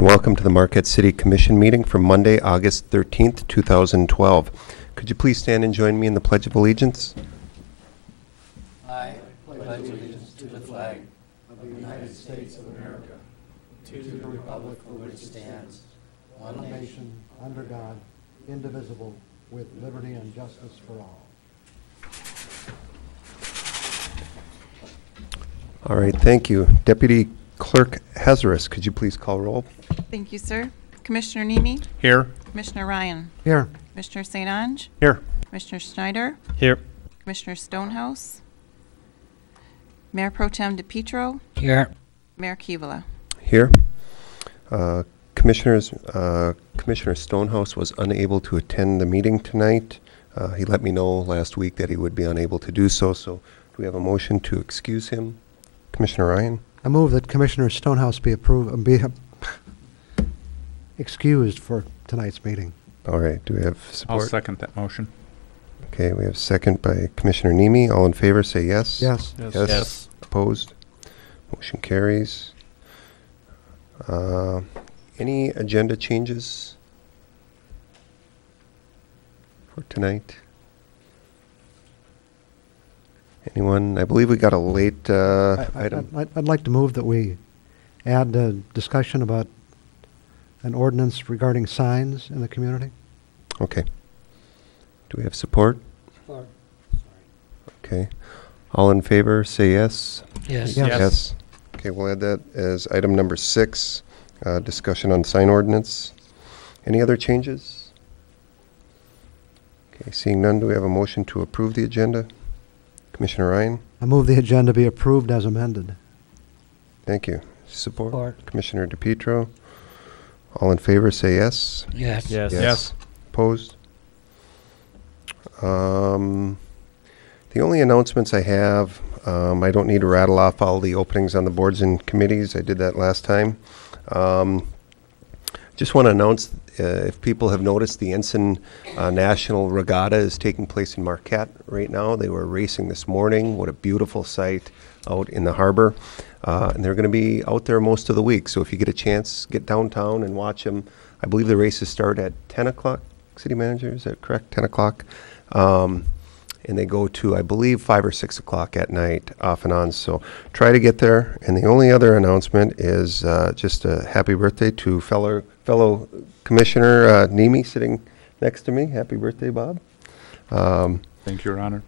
and welcome to the Marquette City Commission meeting for Monday, August 13th, 2012. Could you please stand and join me in the Pledge of Allegiance? I pledge allegiance to the flag of the United States of America, to the republic for which it stands, one nation, under God, indivisible, with liberty and justice for all. All right, thank you. Deputy Clerk Hazaras, could you please call roll? Thank you, sir. Commissioner Nemi? Here. Commissioner Ryan? Here. Commissioner St. Ange? Here. Commissioner Schneider? Here. Commissioner Stonehouse? Mayor Pro Tem DePietro? Here. Mayor Kivala? Here. Commissioner Stonehouse was unable to attend the meeting tonight. He let me know last week that he would be unable to do so, so do we have a motion to excuse him? Commissioner Ryan? I move that Commissioner Stonehouse be excused for tonight's meeting. All right, do we have support? I'll second that motion. Okay, we have second by Commissioner Nemi. All in favor, say yes. Yes. Yes. Opposed? Motion carries. Any agenda changes for tonight? Anyone? I believe we got a late item. I'd like to move that we add a discussion about an ordinance regarding signs in the community. Okay. Do we have support? Support. Okay. All in favor, say yes. Yes. Yes. Okay, we'll add that as item number 6, discussion on sign ordinance. Any other changes? Okay, seeing none, do we have a motion to approve the agenda? Commissioner Ryan? I move the agenda be approved as amended. Thank you. Support? Support. Commissioner DePietro? All in favor, say yes. Yes. Yes. Opposed? The only announcements I have, I don't need to rattle off all the openings on the boards and committees. I did that last time. Just want to announce, if people have noticed, the Ensign National Regatta is taking place in Marquette right now. They were racing this morning. What a beautiful sight out in the harbor. And they're going to be out there most of the week. So if you get a chance, get downtown and watch them. I believe the races start at 10 o'clock, City Manager, is that correct? 10 o'clock. And they go to, I believe, 5 or 6 o'clock at night, off and on. So try to get there. And the only other announcement is just a happy birthday to fellow Commissioner Nemi sitting next to me. Happy birthday, Bob. Thank you, Your Honor.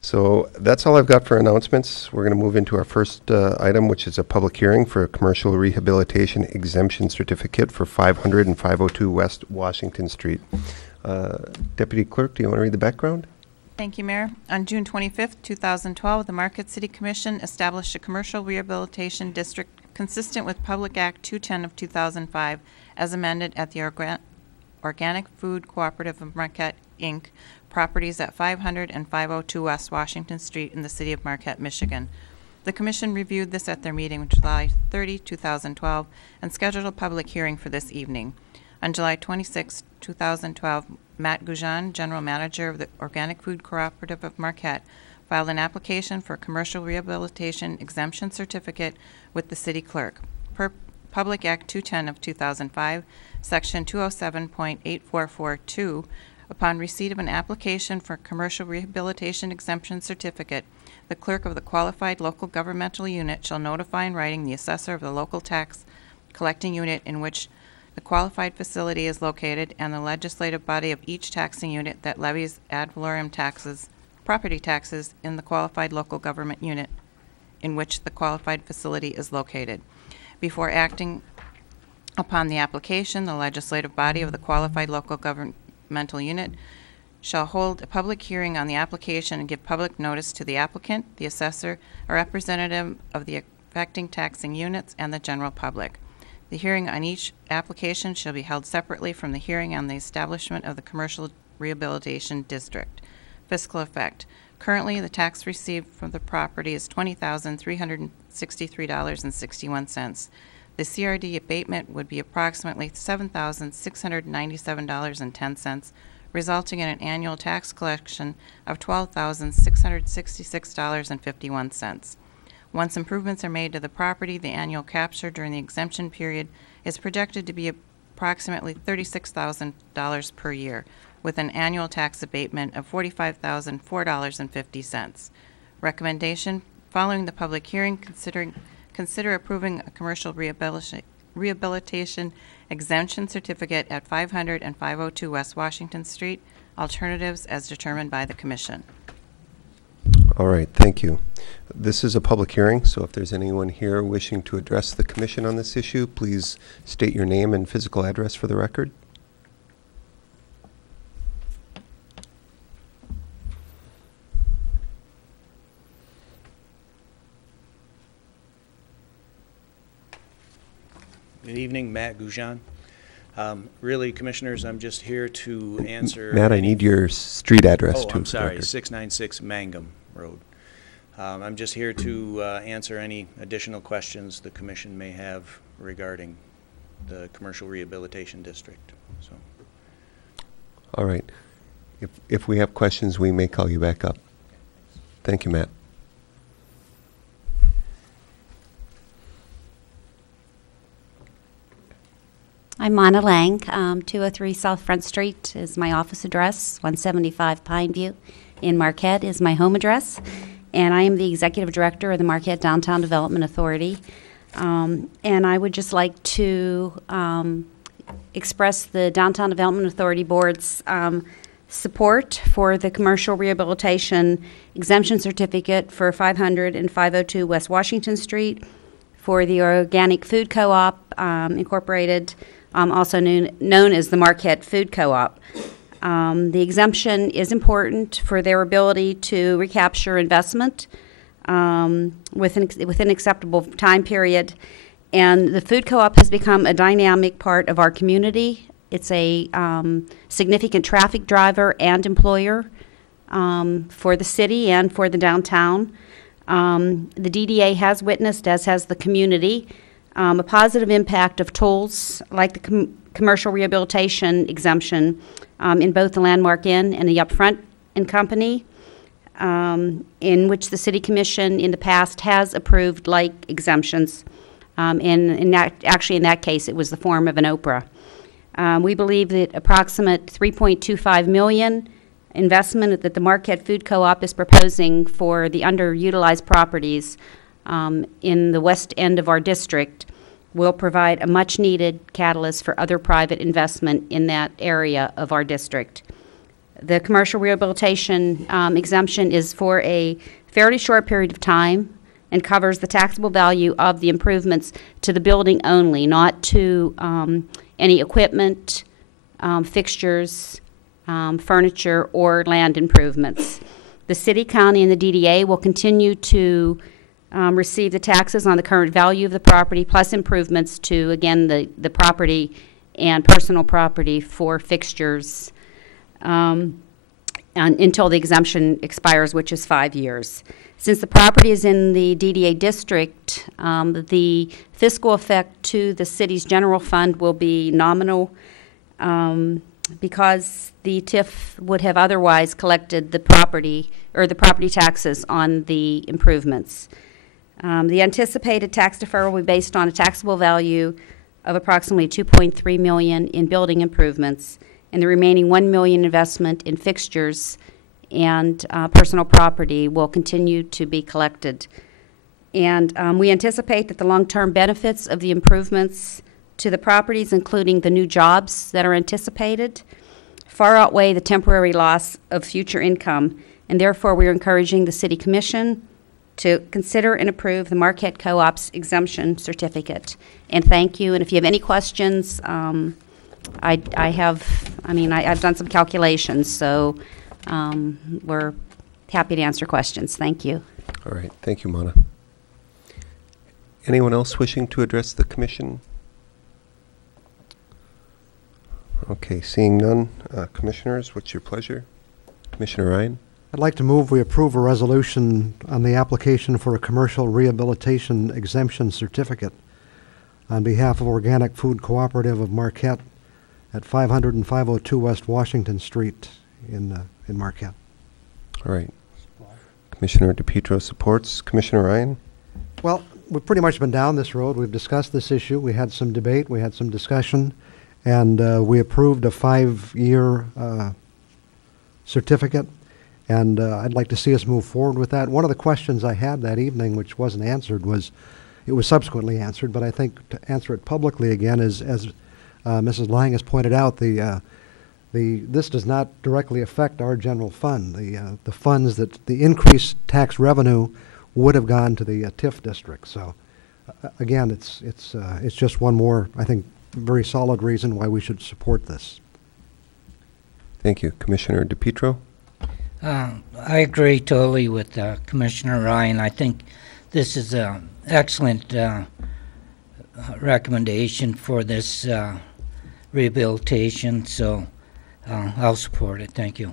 So that's all I've got for announcements. We're going to move into our first item, which is a public hearing for a commercial rehabilitation exemption certificate for 500 and 502 West Washington Street. Deputy Clerk, do you want to read the background? Thank you, Mayor. On June 25th, 2012, the Marquette City Commission established a commercial rehabilitation district consistent with Public Act 210 of 2005 as amended at the Organic Food Cooperative of Marquette, Inc., properties at 500 and 502 West Washington Street in the city of Marquette, Michigan. The Commission reviewed this at their meeting on July 30, 2012, and scheduled a public hearing for this evening. On July 26, 2012, Matt Goujon, General Manager of the Organic Food Cooperative of Marquette, filed an application for a commercial rehabilitation exemption certificate with the city clerk. Per Public Act 210 of 2005, Section 207.8442, upon receipt of an application for commercial rehabilitation exemption certificate, the clerk of the qualified local governmental unit shall notify in writing the assessor of the local tax collecting unit in which the qualified facility is located and the legislative body of each taxing unit that levies ad valorem taxes, property taxes in the qualified local government unit in which the qualified facility is located. Before acting upon the application, the legislative body of the qualified local governmental unit shall hold a public hearing on the application and give public notice to the applicant, the assessor, a representative of the affecting taxing units, and the general public. The hearing on each application shall be held separately from the hearing on the establishment of the commercial rehabilitation district. Fiscal effect. Currently, the tax received from the property is $20,363.61. The CRD abatement would be approximately $7,697.10, resulting in an annual tax collection of $12,666.51. Once improvements are made to the property, the annual capture during the exemption period is projected to be approximately $36,000 per year, with an annual tax abatement of $45,004.50. Recommendation: following the public hearing, consider approving a commercial rehabilitation exemption certificate at 500 and 502 West Washington Street. Alternatives as determined by the Commission. All right, thank you. This is a public hearing, so if there's anyone here wishing to address the commission on this issue, please state your name and physical address for the record. Good evening, Matt Goujon. Really, Commissioners, I'm just here to answer... Matt, I need your street address, too. I'm for the sorry, record. 696 Mangum Road. I'm just here to answer any additional questions the Commission may have regarding the Commercial Rehabilitation District. So, All right. If we have questions, we may call you back up. Thank you, Matt. I'm Mona Lang. 203 South Front Street is my office address. 175 Pineview in Marquette is my home address. And I am the Executive Director of the Marquette Downtown Development Authority. And I would just like to express the Downtown Development Authority Board's support for the Commercial Rehabilitation Exemption Certificate for 500 and 502 West Washington Street, for the Organic Food Co-op Incorporated, also known as the Marquette Food Co-op. The exemption is important for their ability to recapture investment within an acceptable time period. And the food co-op has become a dynamic part of our community. It's a significant traffic driver and employer for the city and for the downtown. The DDA has witnessed, as has the community, a positive impact of tools like the commercial rehabilitation exemption in both the Landmark Inn and the Upfront and Company, in which the City Commission in the past has approved like exemptions. Actually, in that case, it was the form of an Oprah. We believe that approximate $3.25 million investment that the Marquette Food Co-op is proposing for the underutilized properties in the west end of our district will provide a much-needed catalyst for other private investment in that area of our district. The commercial rehabilitation exemption is for a fairly short period of time and covers the taxable value of the improvements to the building only, not to any equipment, fixtures, furniture, or land improvements. The city, county, and the DDA will continue to receive the taxes on the current value of the property, plus improvements to, again, the property and personal property for fixtures until the exemption expires, which is 5 years. Since the property is in the DDA district, the fiscal effect to the city's general fund will be nominal because the TIF would have otherwise collected the property or the property taxes on the improvements. The anticipated tax deferral will be based on a taxable value of approximately $2.3 million in building improvements, and the remaining $1 million investment in fixtures and personal property will continue to be collected. And we anticipate that the long-term benefits of the improvements to the properties, including the new jobs that are anticipated, far outweigh the temporary loss of future income, and therefore we are encouraging the City Commission to consider and approve the Marquette Co-op's exemption certificate. And thank you. And if you have any questions, I've done some calculations, so we're happy to answer questions. Thank you. All right. Thank you, Mona. Anyone else wishing to address the commission? Okay, seeing none. Commissioners, what's your pleasure? Commissioner Ryan? I'd like to move we approve a resolution on the application for a commercial rehabilitation exemption certificate on behalf of Organic Food Cooperative of Marquette at 500 and 502 West Washington Street in Marquette. All right. Commissioner DePietro supports. Commissioner Ryan? Well, we've pretty much been down this road. We've discussed this issue. We had some debate. We had some discussion. And we approved a 5-year certificate. And I'd like to see us move forward with that. One of the questions I had that evening, which wasn't answered, was, it was subsequently answered, but I think to answer it publicly again is, as Mrs. Lang has pointed out, this does not directly affect our general fund. The funds that the increased tax revenue would have gone to the TIF district. So again, it's just one more, I think, very solid reason why we should support this. Thank you. Commissioner DePietro? I agree totally with Commissioner Ryan. I think this is an excellent recommendation for this rehabilitation, so I'll support it. Thank you.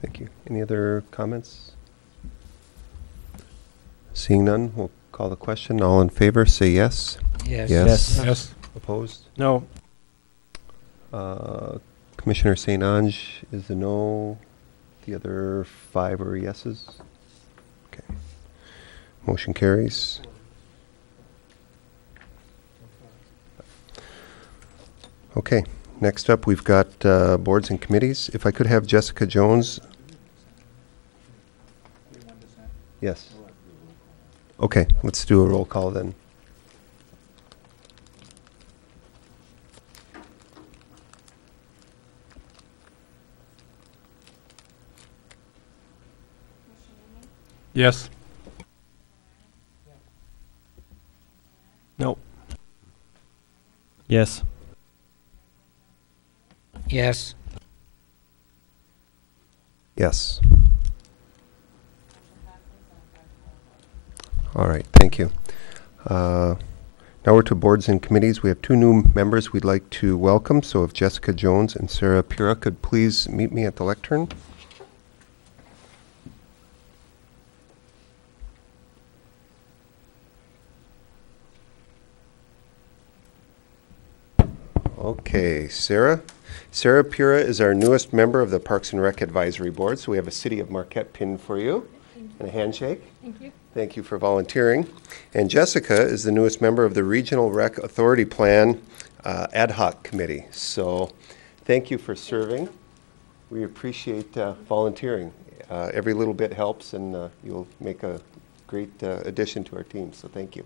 Thank you. Any other comments? Seeing none, we'll call the question. All in favor, say yes. Yes. Yes. Yes. Opposed? No. Commissioner St. Ange is a no. The other 5 are yeses. Okay. Motion carries. Okay. Next up, we've got boards and committees. If I could have Jessica Jones. Yes. Okay, let's do a roll call then. Yes. No. Yes. Yes. Yes. All right, thank you. Now we're to boards and committees. We have 2 new members we'd like to welcome. So if Jessica Jones and Sarah Pura could please meet me at the lectern. Okay, Sarah. Sarah Pura is our newest member of the Parks and Rec Advisory Board. So we have a City of Marquette pin for you and a handshake. Thank you. Thank you for volunteering. And Jessica is the newest member of the Regional Rec Authority Plan Ad Hoc Committee. So thank you for serving. We appreciate volunteering. Every little bit helps, and you'll make a great addition to our team. So thank you.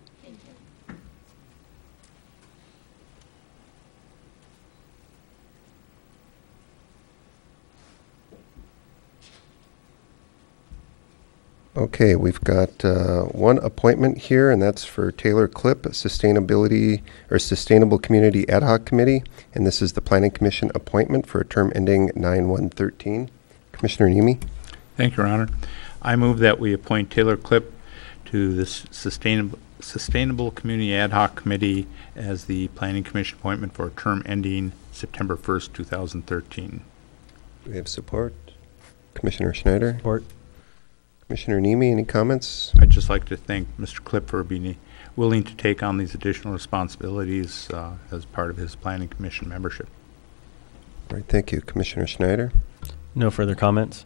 Okay, we've got one appointment here, and that's for Taylor Clipp, Sustainable Community Ad Hoc Committee, and this is the Planning Commission appointment for a term ending 9/1/13. Commissioner Nemi? Thank you, Your Honor. I move that we appoint Taylor Clipp to the Sustainable Community Ad Hoc Committee as the Planning Commission appointment for a term ending September 1st, 2013. Do we have support? Commissioner Schneider? Support. Commissioner Nemi, any comments? I'd just like to thank Mr. Clipp for being willing to take on these additional responsibilities as part of his Planning Commission membership. All right, thank you. Commissioner Schneider? No further comments.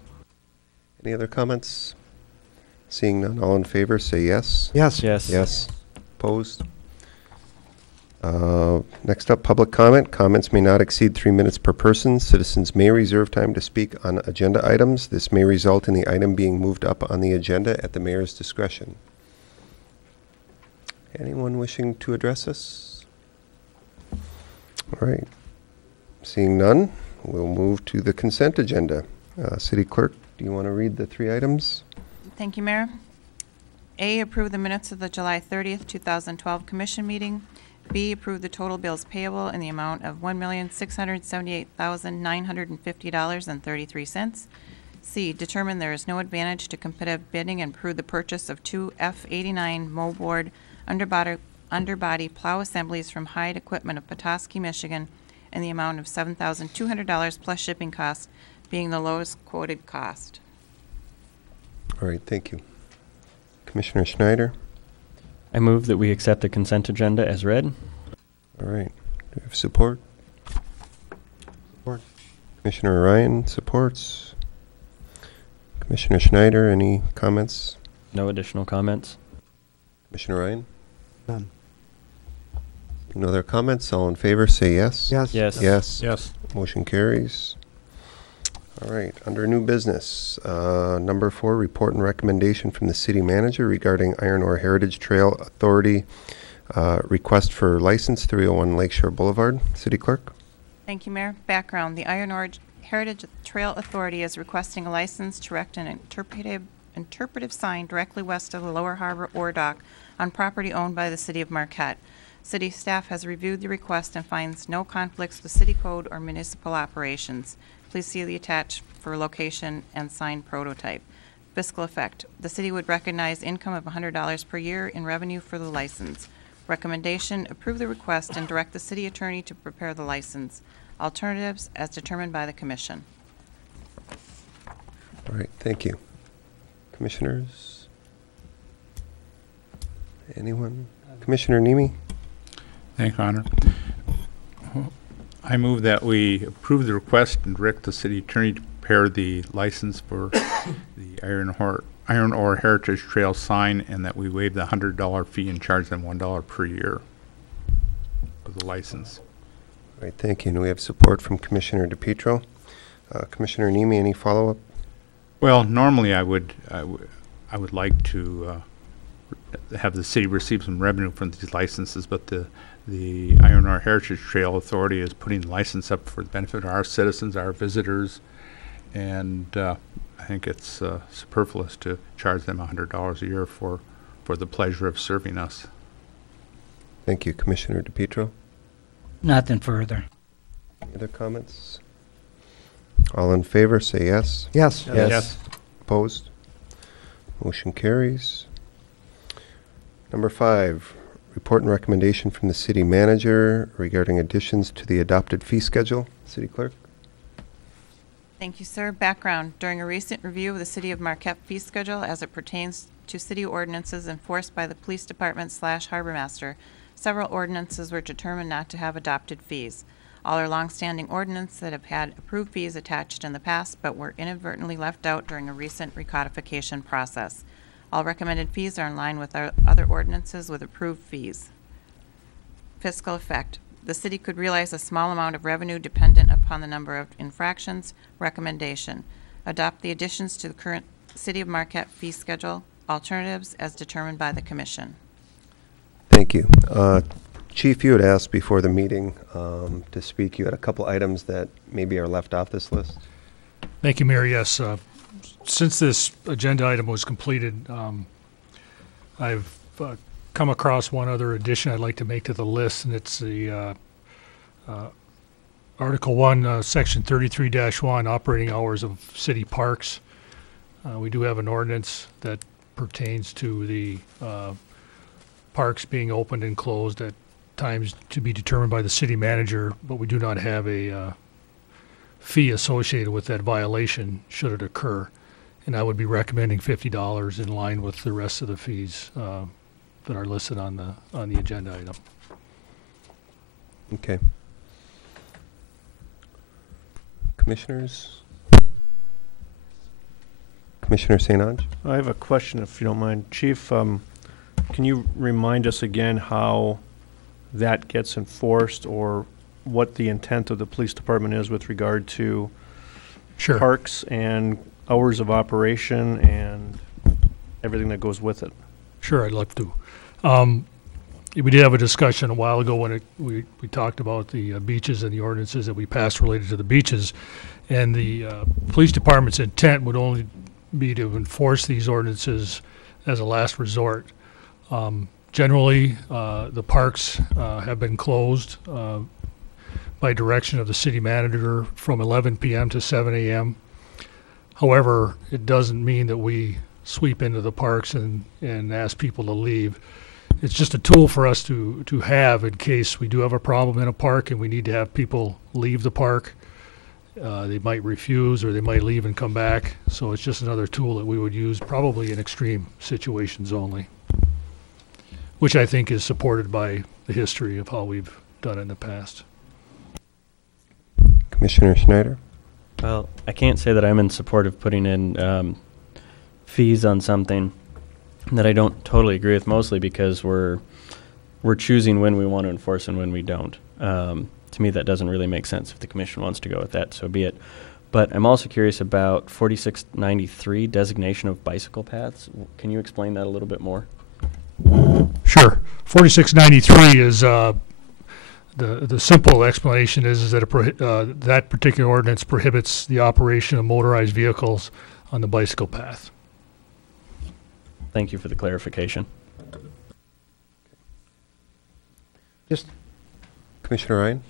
Any other comments? Seeing none, all in favor, say yes. Yes. Yes. Yes. Opposed? Next up, public comment. Comments may not exceed 3 minutes per person. Citizens may reserve time to speak on agenda items. This may result in the item being moved up on the agenda at the mayor's discretion. Anyone wishing to address us? All right. Seeing none, we'll move to the consent agenda. City Clerk, do you want to read the 3 items? Thank you, Mayor. A, approve the minutes of the July 30th, 2012 Commission meeting. B, approve the total bills payable in the amount of $1,678,950.33. C, determine there is no advantage to competitive bidding and approve the purchase of 2 F-89 Moboard underbody plow assemblies from Hyde Equipment of Petoskey, Michigan, in the amount of $7,200 plus shipping costs, being the lowest quoted cost. All right, thank you. Commissioner Schneider? I move that we accept the consent agenda as read. All right. Do we have support? Support. Commissioner Ryan supports. Commissioner Schneider, any comments? No additional comments. Commissioner Ryan? None. No other comments? All in favor, say yes. Yes. Yes. Yes. Yes. Motion carries. All right, under new business, number 4, report and recommendation from the city manager regarding Iron Ore Heritage Trail Authority request for license 301 Lakeshore Boulevard. City Clerk? Thank you, Mayor. Background, the Iron Ore Heritage Trail Authority is requesting a license to erect an interpretive sign directly west of the Lower Harbor ore dock on property owned by the city of Marquette. City staff has reviewed the request and finds no conflicts with city code or municipal operations. Please see the attached for location and sign prototype. Fiscal effect. The city would recognize income of $100 per year in revenue for the license. Recommendation, approve the request and direct the city attorney to prepare the license. Alternatives as determined by the commission. All right, thank you. Commissioners? Anyone? Commissioner Nemi? Thank you, Honor. I move that we approve the request and direct the city attorney to prepare the license for the Iron Ore Heritage Trail sign, and that we waive the $100 fee and charge them $1 per year for the license. All right, thank you. And we have support from Commissioner DePietro. Commissioner Nemi, any follow-up? Well, normally I would like to have the city receive some revenue from these licenses, but the Iron Ore Heritage Trail Authority is putting the license up for the benefit of our citizens, our visitors, and I think it's superfluous to charge them $100 a year for the pleasure of serving us. Thank you. Commissioner DePietro? Nothing further. Any other comments? All in favor, say yes. Yes. Yes. Opposed? Motion carries. Number 5, report and recommendation from the city manager regarding additions to the adopted fee schedule. City Clerk? Thank you, sir. Background, during a recent review of the City of Marquette fee schedule as it pertains to city ordinances enforced by the Police Department / Harbor Master, several ordinances were determined not to have adopted fees. All are longstanding ordinances that have had approved fees attached in the past but were inadvertently left out during a recent recodification process. All recommended fees are in line with our other ordinances with approved fees. Fiscal effect. The city could realize a small amount of revenue dependent upon the number of infractions. Recommendation. Adopt the additions to the current City of Marquette fee schedule. Alternatives as determined by the commission. Thank you. Chief, you had asked before the meeting to speak. You had a couple items that maybe are left off this list. Thank you, Mayor. Yes, since this agenda item was completed, I've come across one other addition I'd like to make to the list, and it's the Article 1, Section 33-1, operating hours of city parks. We do have an ordinance that pertains to the parks being opened and closed at times to be determined by the city manager, but we do not have a fee associated with that violation should it occur. And I would be recommending $50 in line with the rest of the fees that are listed on the agenda item. Okay. Commissioners? Commissioner St. Ange? I have a question, if you don't mind. Chief, can you remind us again how that gets enforced, or what the intent of the police department is with regard to Sure. parks and hours of operation and everything that goes with it? Sure, I'd love to. We did have a discussion a while ago when we talked about the beaches and the ordinances that we passed related to the beaches, and the police department's intent would only be to enforce these ordinances as a last resort. Generally, the parks have been closed by direction of the city manager from 11 p.m. to 7 a.m. However, it doesn't mean that we sweep into the parks and ask people to leave. It's just a tool for us to have in case we do have a problem in a park and we need to have people leave the park. They might refuse, or they might leave and come back. So it's just another tool that we would use probably in extreme situations only, which I think is supported by the history of how we've done it in the past. Commissioner Schneider? Well, I can't say that I'm in support of putting in fees on something that I don't totally agree with, mostly because we're choosing when we want to enforce and when we don't. To me, that doesn't really make sense. If the commission wants to go with that, so be it. But I'm also curious about 4693, designation of bicycle paths. Can you explain that a little bit more? Sure. 4693 is the simple explanation is that that particular ordinance prohibits the operation of motorized vehicles on the bicycle path. Thank you for the clarification. Just, Commissioner Ryan?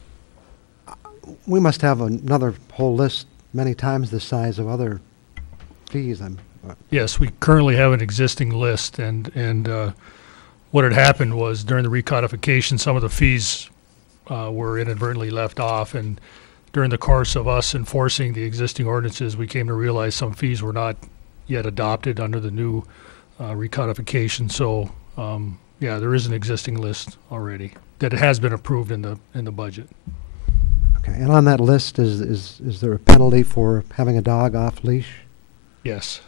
we must have another whole list many times the size of other fees. Yes, we currently have an existing list, and what had happened was during the recodification, some of the fees were inadvertently left off, and during the course of us enforcing the existing ordinances, we came to realize some fees were not yet adopted under the new recodification. So, yeah, there is an existing list already that has been approved in the budget. Okay, and on that list, is there a penalty for having a dog off leash? Yes,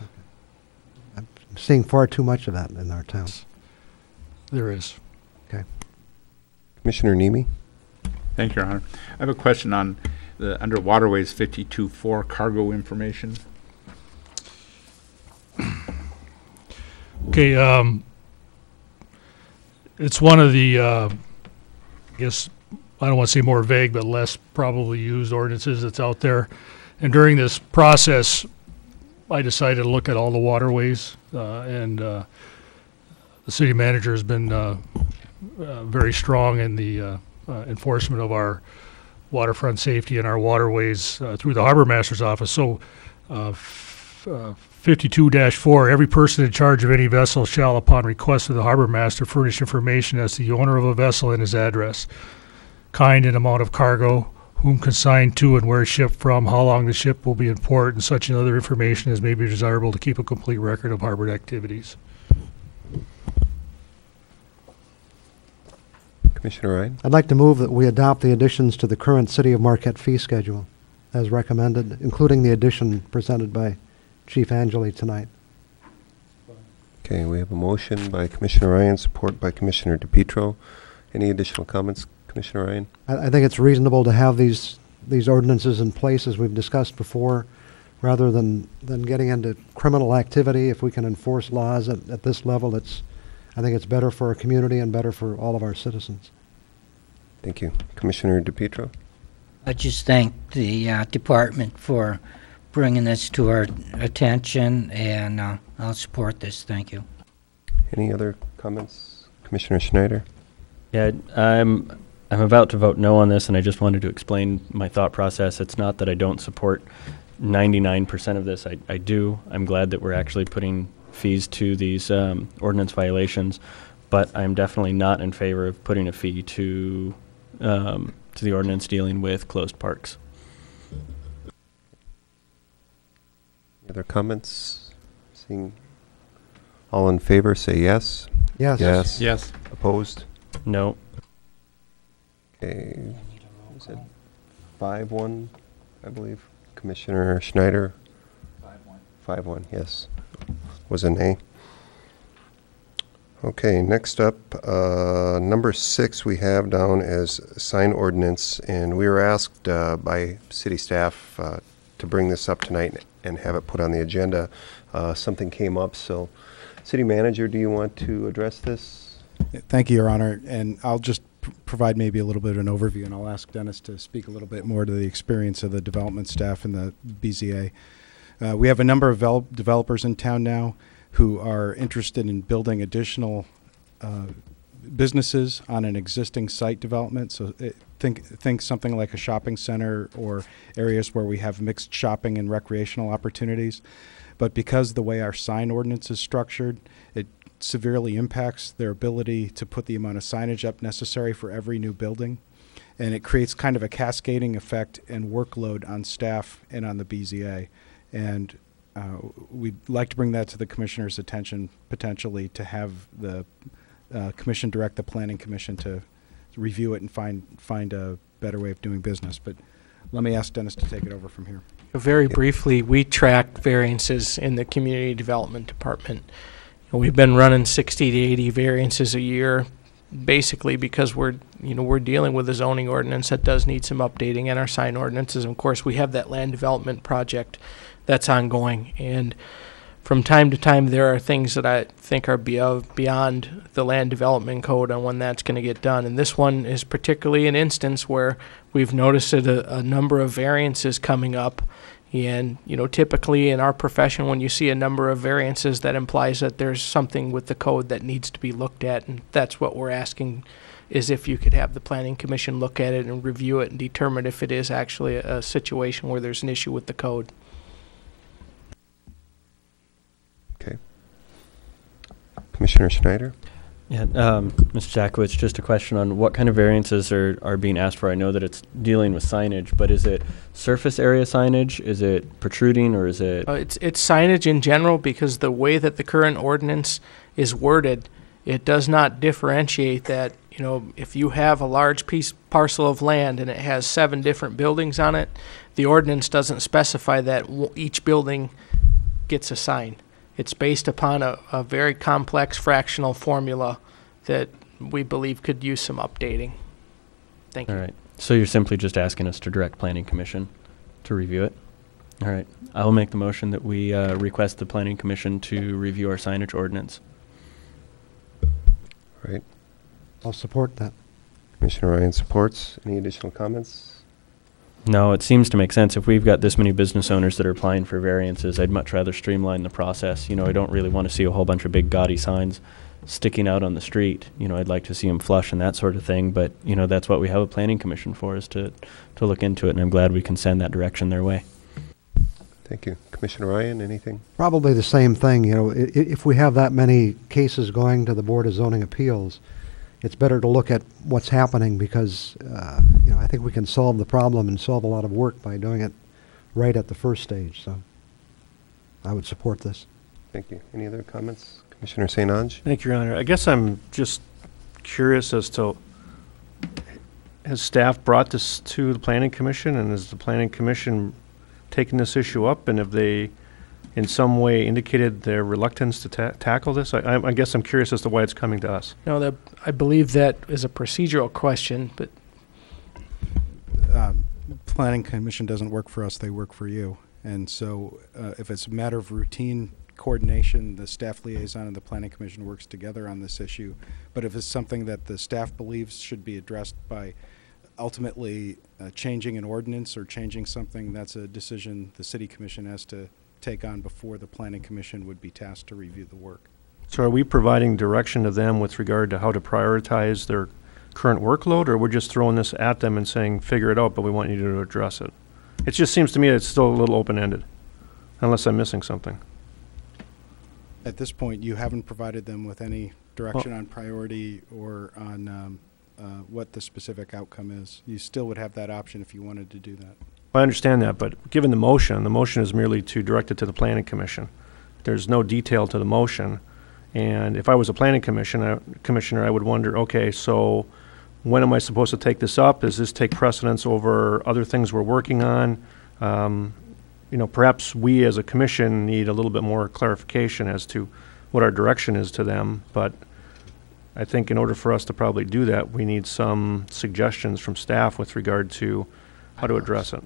I'm seeing far too much of that in our town. there is. Okay. Commissioner Nemi? Thank you, Your Honor. I have a question on the under waterways 52.4 cargo information. Okay, it's one of the, I guess, I don't want to say more vague, but less probably used ordinances that's out there. And during this process, I decided to look at all the waterways, and the city manager has been very strong in the enforcement of our waterfront safety and our waterways through the Harbor Master's office. So 52-4, every person in charge of any vessel shall, upon request of the Harbor Master, furnish information as to the owner of a vessel and his address, kind and amount of cargo, whom consigned to and where shipped from, how long the ship will be in port, and such and other information as may be desirable to keep a complete record of harbor activities. Commissioner Ryan? I'd like to move that we adopt the additions to the current City of Marquette fee schedule as recommended, including the addition presented by Chief Angeli tonight. Okay, we have a motion by Commissioner Ryan, support by Commissioner DePietro. Any additional comments, Commissioner Ryan? I think it's reasonable to have these ordinances in place, as we've discussed before, rather than getting into criminal activity. If we can enforce laws at this level, I think it's better for our community and better for all of our citizens. Thank you. Commissioner DePietro? I just thank the department for bringing this to our attention, and I'll support this. Thank you. Any other comments? Commissioner Schneider? Yeah, I'm about to vote no on this, and I just wanted to explain my thought process. It's not that I don't support 99% of this. I do. I'm glad that we're actually putting fees to these ordinance violations, but I'm definitely not in favor of putting a fee to the ordinance dealing with closed parks. Any other comments? Seeing all in favor, say yes. Yes. Yes. Yes. Opposed? No. Okay. Is it 5-1, I believe? Commissioner Schneider? 5-1. 5-1, yes. Was a nay. Okay, next up, number 6 we have down as sign ordinance, and we were asked by city staff to bring this up tonight and have it put on the agenda. Something came up, so city manager, do you want to address this? Thank you, Your Honor, and I'll just provide maybe a little bit of an overview, and I'll ask Dennis to speak a little bit more to the experience of the development staff and the BZA. We have a number of developers in town now who are interested in building additional businesses on an existing site development. So think something like a shopping center or areas where we have mixed shopping and recreational opportunities. But because the way our sign ordinance is structured, it severely impacts their ability to put the amount of signage up necessary for every new building. And it creates kind of a cascading effect and workload on staff and on the BZA. And we'd like to bring that to the commissioner's attention, potentially to have the commission direct the planning commission to review it and find a better way of doing business. But let me ask Dennis to take it over from here. Very briefly, we track variances in the community development department, We've been running 60 to 80 variances a year, basically because we're dealing with a zoning ordinance that does need some updating, and our sign ordinances. And of course, we have that land development project that's ongoing. And from time to time, there are things that I think are beyond the land development code on when that's going to get done. And this one is particularly an instance where we've noticed a number of variances coming up. And, typically in our profession, when you see a number of variances, that implies that there's something with the code that needs to be looked at. And that's what we're asking, is if you could have the Planning Commission look at it and review it and determine if it is actually a situation where there's an issue with the code. Okay. Commissioner Schneider? Yeah, Mr. Jackowitz, just a question on what kind of variances are being asked for. I know that it's dealing with signage, but is it surface area signage? Is it protruding, or is it? It's signage in general, because the way that the current ordinance is worded, it does not differentiate that, if you have a large parcel of land and it has 7 different buildings on it, the ordinance doesn't specify that each building gets a sign. It's based upon a very complex fractional formula that we believe could use some updating. Thank you. All right. So you're simply just asking us to direct Planning Commission to review it? All right. I will make the motion that we request the Planning Commission to review our signage ordinance. Right. I'll support that. Commissioner Ryan supports. Any additional comments? No, it seems to make sense. If we've got this many business owners that are applying for variances, I'd much rather streamline the process. I don't really want to see a whole bunch of big gaudy signs sticking out on the street. I'd like to see them flush and that sort of thing. But, that's what we have a Planning Commission for, is to look into it. And I'm glad we can send that direction their way. Thank you. Commissioner Ryan, anything? Probably the same thing. If we have that many cases going to the Board of Zoning Appeals, it's better to look at what's happening, because I think we can solve the problem and solve a lot of work by doing it right at the first stage. So I would support this. Thank you. Any other comments? Commissioner St. Ange? Thank you, Your Honor. I guess I'm just curious as to, has staff brought this to the Planning Commission, and has the Planning Commission taken this issue up, and have they in some way indicated their reluctance to tackle this? I guess I'm curious as to why it's coming to us. No, I believe that is a procedural question, but Planning Commission doesn't work for us, they work for you. And so if it's a matter of routine coordination, the staff liaison and the Planning Commission works together on this issue. But if it's something that the staff believes should be addressed by ultimately changing an ordinance or changing something, that's a decision the City Commission has to take on before the Planning Commission would be tasked to review the work. So are we providing direction to them with regard to how to prioritize their current workload, or we're just throwing this at them and saying, figure it out, but we want you to address it? It just seems to me it's still a little open-ended, unless I'm missing something. At this point, you haven't provided them with any direction on priority or on what the specific outcome is. You still would have that option if you wanted to do that. I understand that, but given the motion is merely to direct it to the Planning Commission. There's no detail to the motion, and if I was a Planning Commissioner, I would wonder, okay, so when am I supposed to take this up? Does this take precedence over other things we're working on? Perhaps we as a commission need a little bit more clarification as to what our direction is to them, but I think in order for us to probably do that, we need some suggestions from staff with regard to how to address it.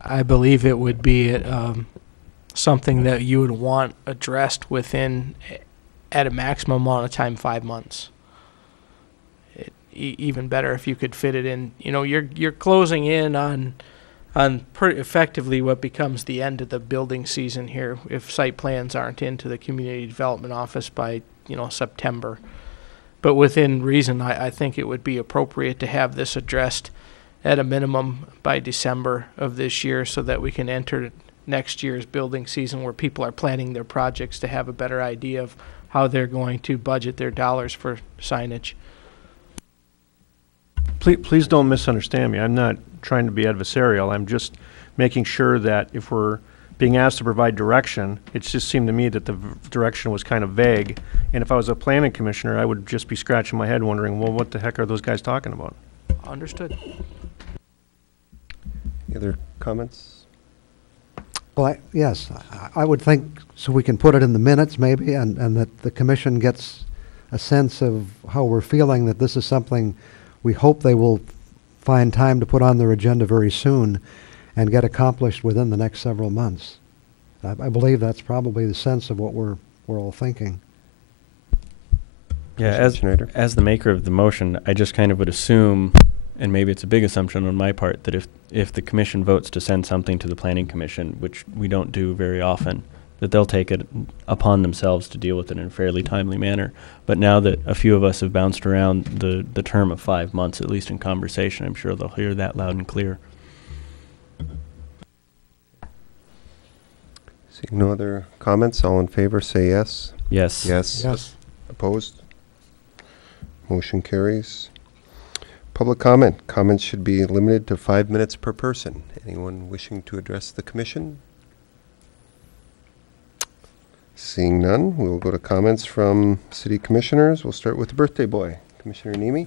I believe it would be something that you would want addressed within, at a maximum amount of time, 5 months. Even better if you could fit it in. You're closing in on pretty effectively what becomes the end of the building season here if site plans aren't into the Community Development Office by September. But within reason, I think it would be appropriate to have this addressed at a minimum by December of this year, so that we can enter next year's building season where people are planning their projects to have a better idea of how they're going to budget their dollars for signage. Please don't misunderstand me. I'm not trying to be adversarial. I'm just making sure that if we're being asked to provide direction, it just seemed to me that the direction was kind of vague. And if I was a planning commissioner, I would just be scratching my head wondering, well, what the heck are those guys talking about? Understood. Any other comments? Well, yes, I would think so we can put it in the minutes maybe, and that the commission gets a sense of how we're feeling, that this is something we hope they will find time to put on their agenda very soon and get accomplished within the next several months. I believe that's probably the sense of what we're all thinking. Yeah, Commissioner Schneider? as the maker of the motion, I just kind of would assume, and maybe it's a big assumption on my part, that if the commission votes to send something to the planning commission, which we don't do very often, that they'll take it upon themselves to deal with it in a fairly timely manner. But now that a few of us have bounced around the term of 5 months, at least in conversation, I'm sure they'll hear that loud and clear. Seeing no other comments, all in favor say yes. Yes. Yes. Yes. Opposed? Motion carries. Public comment. Comments should be limited to 5 minutes per person. Anyone wishing to address the commission? Seeing none, we will go to comments from city commissioners. We'll start with the birthday boy, Commissioner Nemi.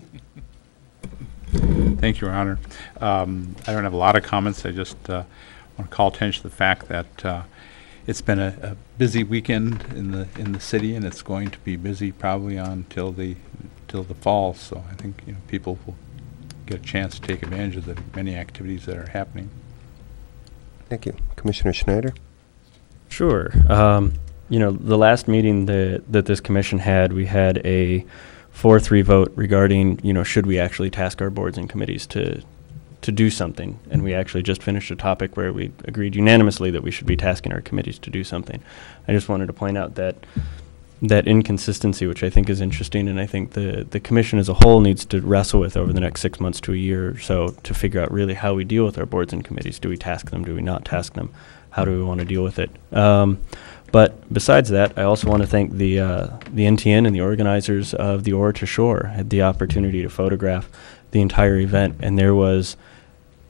Thank you, Your Honor. I don't have a lot of comments. I just want to call attention to the fact that it's been a busy weekend in the city, and it's going to be busy probably till the fall. So I think people will get a chance to take advantage of the many activities that are happening. Thank you. Commissioner Schneider? Sure. The last meeting that this commission had, we had a 4-3 vote regarding, should we actually task our boards and committees to do something. And we actually just finished a topic where we agreed unanimously that we should be tasking our committees to do something. I just wanted to point out that inconsistency, which I think is interesting, and I think the commission as a whole needs to wrestle with over the next 6 months to a year or so to figure out really how we deal with our boards and committees. Do we task them? Do we not task them? How do we want to deal with it? But besides that, I also want to thank the NTN and the organizers of the Ore to Shore. I had the opportunity to photograph the entire event, and there was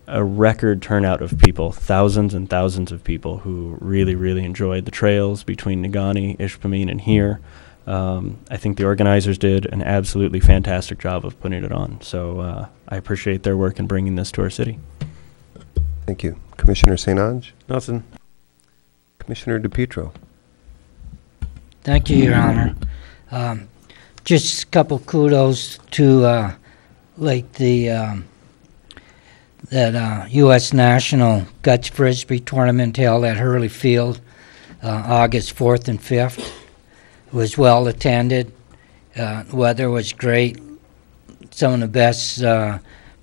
a record turnout of people, thousands and thousands of people who really, really enjoyed the trails between Negaunee, Ishpeming, and here. I think the organizers did an absolutely fantastic job of putting it on. So I appreciate their work in bringing this to our city. Thank you. Commissioner St. Ange? Nothing. Commissioner DePietro? Thank you, Your Honor. Just a couple kudos to that U.S. National Guts Frisbee tournament held at Hurley Field August 4th and 5th. It was well attended. Weather was great. Some of the best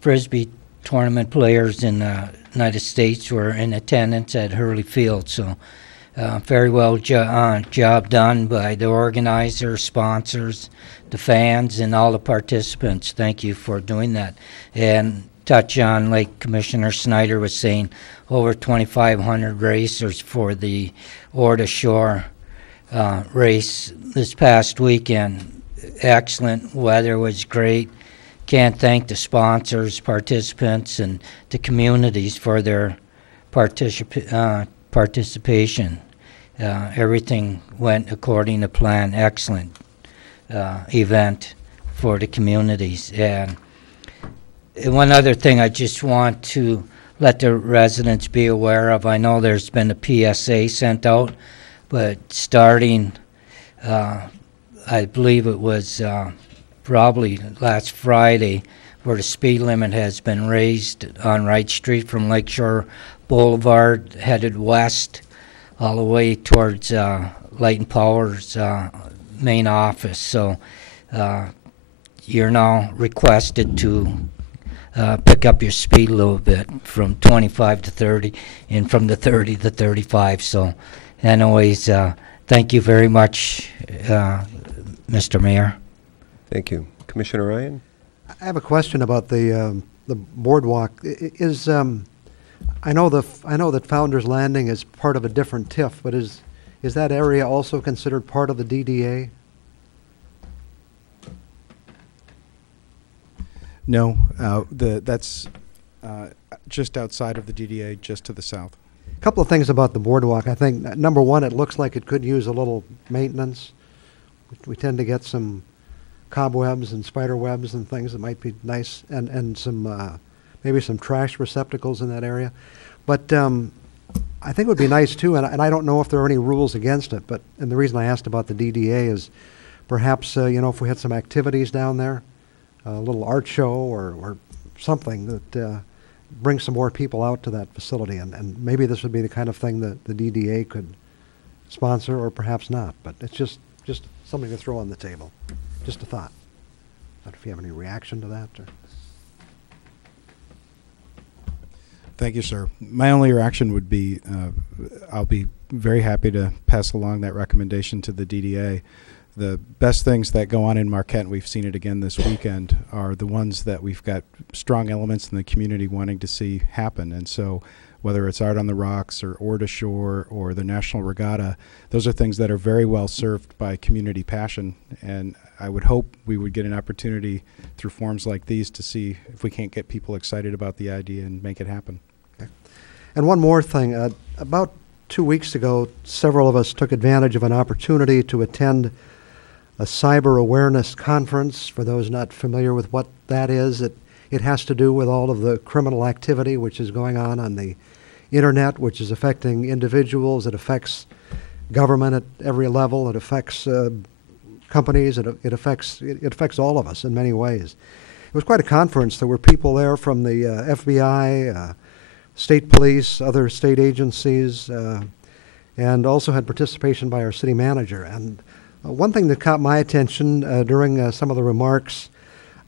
Frisbee tournament players in the United States were in attendance at Hurley Field. So very well job done by the organizers, sponsors, the fans, and all the participants. Thank you for doing that. And touch on, like Commissioner Snyder was saying, over 2,500 racers for the Ore to Shore race this past weekend. Excellent. Weather was great. Can't thank the sponsors, participants, and the communities for their participation. Everything went according to plan. Excellent event for the communities. And one other thing I just want to let the residents be aware of, I know there's been a PSA sent out, but starting, I believe it was probably last Friday, where the speed limit has been raised on Wright Street from Lakeshore Boulevard headed west all the way towards Light and Power's main office. So you're now requested to pick up your speed a little bit from 25 to 30 and from the 30 to 35. So anyways, thank you very much, Mr. Mayor. Thank you. Commissioner Ryan? I have a question about the boardwalk. I know that Founder's Landing is part of a different TIF, but is that area also considered part of the DDA? No, that's just outside of the DDA, just to the south. A couple of things about the boardwalk. I think, number one, it looks like it could use a little maintenance. We tend to get some cobwebs and spider webs and things that might be nice, and some maybe some trash receptacles in that area. But I think it would be nice too, and I don't know if there are any rules against it, but, and the reason I asked about the DDA is perhaps, you know, if we had some activities down there, a little art show or something that brings some more people out to that facility, and maybe this would be the kind of thing that the DDA could sponsor or perhaps not, but it's just something to throw on the table. Just a thought. I don't know if you have any reaction to that. Or. Thank you, sir. My only reaction would be I'll be very happy to pass along that recommendation to the DDA. The best things that go on in Marquette, and we've seen it again this weekend, are the ones that we've got strong elements in the community wanting to see happen. And so whether it's Art on the Rocks or Ore to Shore or the National Regatta, those are things that are very well served by community passion. And I would hope we would get an opportunity through forums like these to see if we can't get people excited about the idea and make it happen. Okay. And one more thing. About 2 weeks ago, several of us took advantage of an opportunity to attend a cyber awareness conference. For those not familiar with what that is, it has to do with all of the criminal activity which is going on the internet, which is affecting individuals. It affects government at every level. It affects companies. It affects all of us in many ways. It was quite a conference. There were people there from the FBI, state police, other state agencies, and also had participation by our city manager. And one thing that caught my attention during some of the remarks,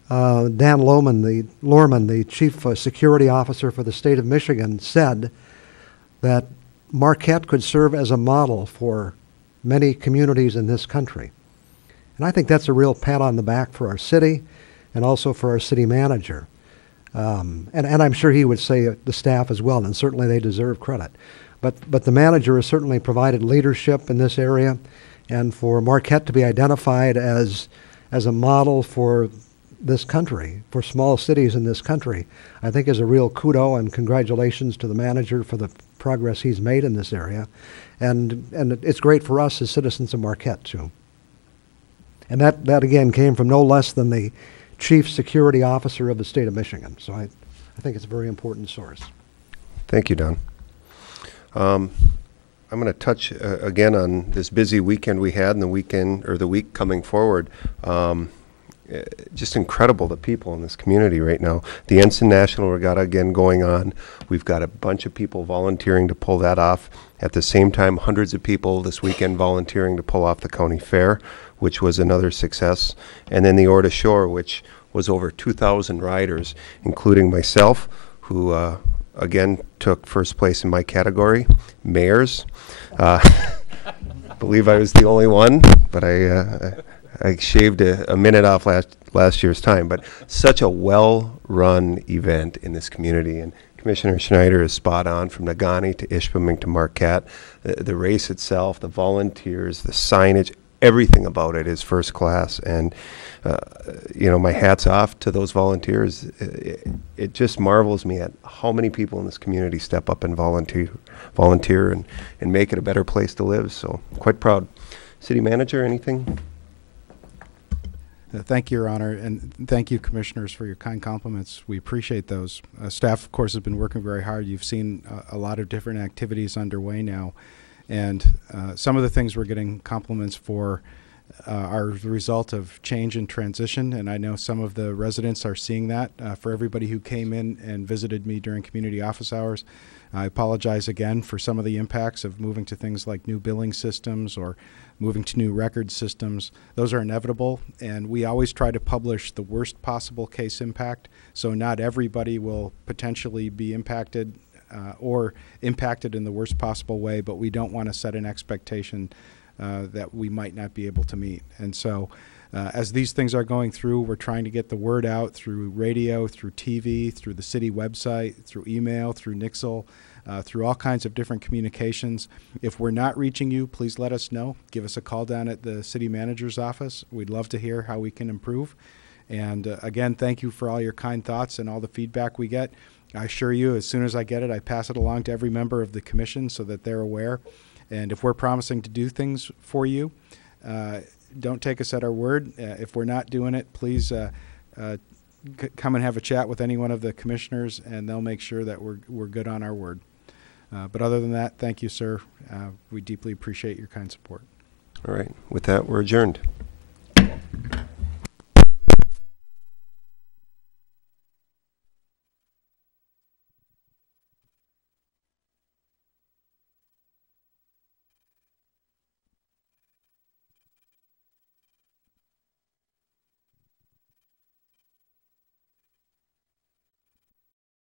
Dan Lorman, the chief security officer for the state of Michigan, said that Marquette could serve as a model for many communities in this country. And I think that's a real pat on the back for our city and also for our city manager. And I'm sure he would say the staff as well, and certainly they deserve credit. But the manager has certainly provided leadership in this area, and for Marquette to be identified as a model for this country, for small cities in this country, I think is a real kudo and congratulations to the manager for the progress he's made in this area. And it's great for us as citizens of Marquette, too. And that again came from no less than the chief security officer of the state of Michigan. So I think it's a very important source. Thank you, Don. I'm going to touch again on this busy weekend we had and the week coming forward. Just incredible, the people in this community right now. The Ensign National Regatta again going on. We've got a bunch of people volunteering to pull that off. At the same time, hundreds of people this weekend volunteering to pull off the county fair, which was another success. And then the Ore to Shore, which was over 2,000 riders, including myself, who again took first place in my category, mayors. Believe I was the only one, but I shaved a minute off last year's time. But such a well-run event in this community, and Commissioner Schneider is spot on. From Nagani to Ishpeming to Marquette, the race itself, the volunteers, the signage, everything about it is first class. And you know, my hat's off to those volunteers. It just marvels me at how many people in this community step up and volunteer and make it a better place to live. So quite proud. City Manager, anything? Thank you, Your Honor, and thank you, Commissioners, for your kind compliments. We appreciate those. Staff, of course, has been working very hard. You've seen a lot of different activities underway now, and some of the things we're getting compliments for are the result of change and transition, and I know some of the residents are seeing that. For everybody who came in and visited me during community office hours, I apologize again for some of the impacts of moving to things like new billing systems or moving to new record systems. Those are inevitable, and we always try to publish the worst possible case impact, so not everybody will potentially be impacted or impacted in the worst possible way, but we don't want to set an expectation that we might not be able to meet. And so as these things are going through, we're trying to get the word out through radio, through TV, through the city website, through email, through Nixle, through all kinds of different communications. If we're not reaching you, please let us know. Give us a call down at the city manager's office. We'd love to hear how we can improve. And again, thank you for all your kind thoughts and all the feedback we get. I assure you, as soon as I get it, I pass it along to every member of the commission so that they're aware. And if we're promising to do things for you, don't take us at our word. If we're not doing it, please come and have a chat with any one of the commissioners, and they'll make sure that we're good on our word. But other than that, thank you, sir. We deeply appreciate your kind support. All right. With that, we're adjourned.